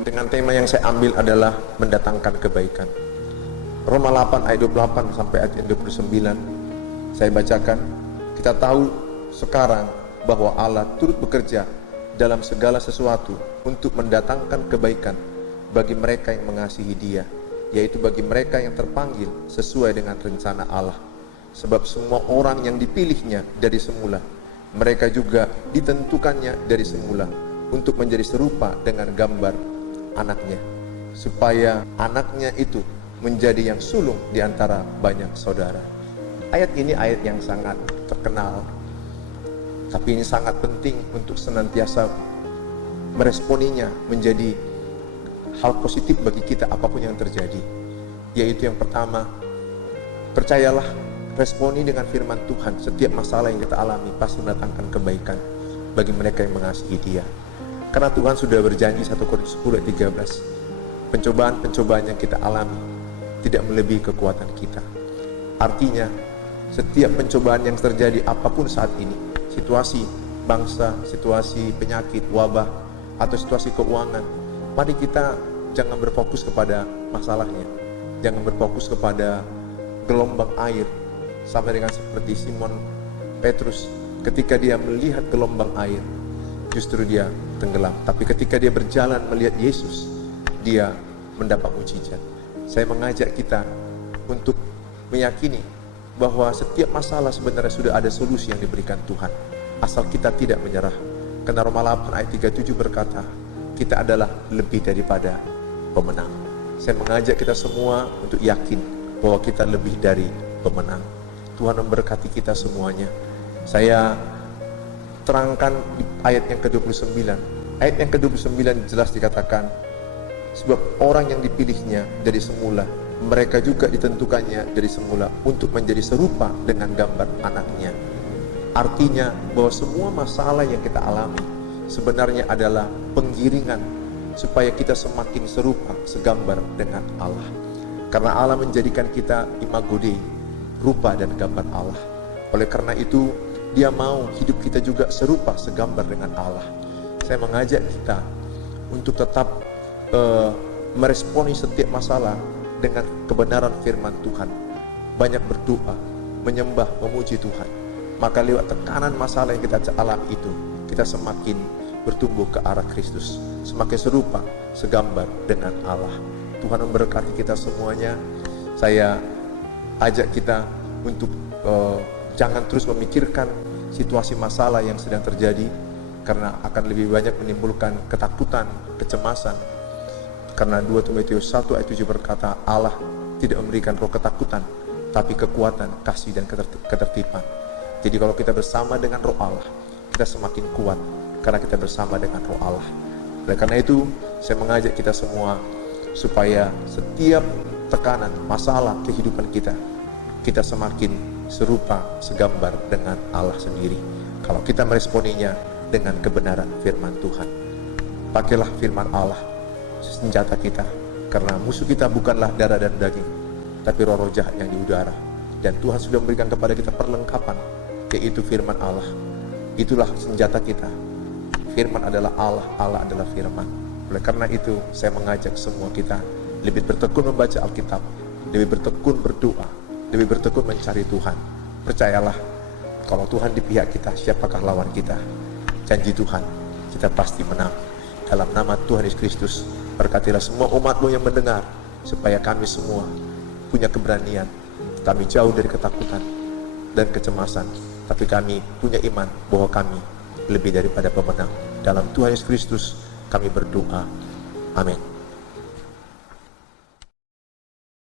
dengan tema yang saya ambil adalah mendatangkan kebaikan. Roma 8 ayat 28 sampai ayat 29 saya bacakan. Kita tahu sekarang bahwa Allah turut bekerja dalam segala sesuatu untuk mendatangkan kebaikan bagi mereka yang mengasihi Dia, yaitu bagi mereka yang terpanggil sesuai dengan rencana Allah. Sebab semua orang yang dipilihnya dari semula, mereka juga ditentukannya dari semula untuk menjadi serupa dengan gambar anaknya, supaya anaknya itu menjadi yang sulung di antara banyak saudara. Ayat ini ayat yang sangat terkenal, tapi ini sangat penting untuk senantiasa meresponinya menjadi hal positif bagi kita apapun yang terjadi. Yaitu yang pertama, percayalah, responi dengan firman Tuhan. Setiap masalah yang kita alami pasti mendatangkan kebaikan bagi mereka yang mengasihi Dia. Karena Tuhan sudah berjanji 1 Korintus 10 ayat 13, pencobaan-pencobaan yang kita alami tidak melebihi kekuatan kita. Artinya, setiap pencobaan yang terjadi apapun saat ini, situasi bangsa, situasi penyakit, wabah, atau situasi keuangan, mari kita jangan berfokus kepada masalahnya. Jangan berfokus kepada gelombang air. Sama dengan seperti Simon Petrus, ketika dia melihat gelombang air, justru dia tenggelam. Tapi ketika dia berjalan melihat Yesus, dia mendapat mujizat. Saya mengajak kita untuk meyakini bahwa setiap masalah sebenarnya sudah ada solusi yang diberikan Tuhan, asal kita tidak menyerah. Karena Roma 8 ayat 37 berkata, kita adalah lebih daripada pemenang. Saya mengajak kita semua untuk yakin bahwa kita lebih dari pemenang. Tuhan memberkati kita semuanya. Saya terangkan di ayat yang ke-29. Ayat yang ke-29 jelas dikatakan, sebab orang yang dipilihnya dari semula, mereka juga ditentukannya dari semula untuk menjadi serupa dengan gambar anaknya. Artinya bahwa semua masalah yang kita alami sebenarnya adalah penggiringan supaya kita semakin serupa, segambar dengan Allah. Karena Allah menjadikan kita imago Dei, rupa dan gambar Allah. Oleh karena itu, Dia mau hidup kita juga serupa, segambar dengan Allah. Saya mengajak kita untuk tetap meresponi setiap masalah dengan kebenaran firman Tuhan. Banyak berdoa, menyembah, memuji Tuhan. Maka lewat tekanan masalah yang kita alami itu, kita semakin bertumbuh ke arah Kristus, semakin serupa, segambar dengan Allah. Tuhan memberkati kita semuanya. Saya ajak kita untuk jangan terus memikirkan situasi masalah yang sedang terjadi, karena akan lebih banyak menimbulkan ketakutan, kecemasan. Karena 2 Timotius 1 ayat 7 berkata, Allah tidak memberikan roh ketakutan, tapi kekuatan, kasih, dan ketertiban. Jadi kalau kita bersama dengan roh Allah, kita semakin kuat, karena kita bersama dengan roh Allah. Oleh karena itu, saya mengajak kita semua supaya setiap tekanan, masalah kehidupan kita, kita semakin serupa, segambar dengan Allah sendiri. Kalau kita meresponinya dengan kebenaran firman Tuhan. Pakailah firman Allah, senjata kita, karena musuh kita bukanlah darah dan daging, tapi roh-roh jahat yang di udara. Dan Tuhan sudah memberikan kepada kita perlengkapan, yaitu firman Allah. Itulah senjata kita. Firman adalah Allah, Allah adalah firman. Oleh karena itu, saya mengajak semua kita lebih bertekun membaca Alkitab, lebih bertekun berdoa, lebih bertekun mencari Tuhan. Percayalah, kalau Tuhan di pihak kita, siapakah lawan kita? Janji Tuhan, kita pasti menang. Dalam nama Tuhan Yesus Kristus, berkatilah semua umat-Mu yang mendengar, supaya kami semua punya keberanian. Kami jauh dari ketakutan dan kecemasan, tapi kami punya iman bahwa kami lebih daripada pemenang. Dalam Tuhan Yesus Kristus kami berdoa. Amin.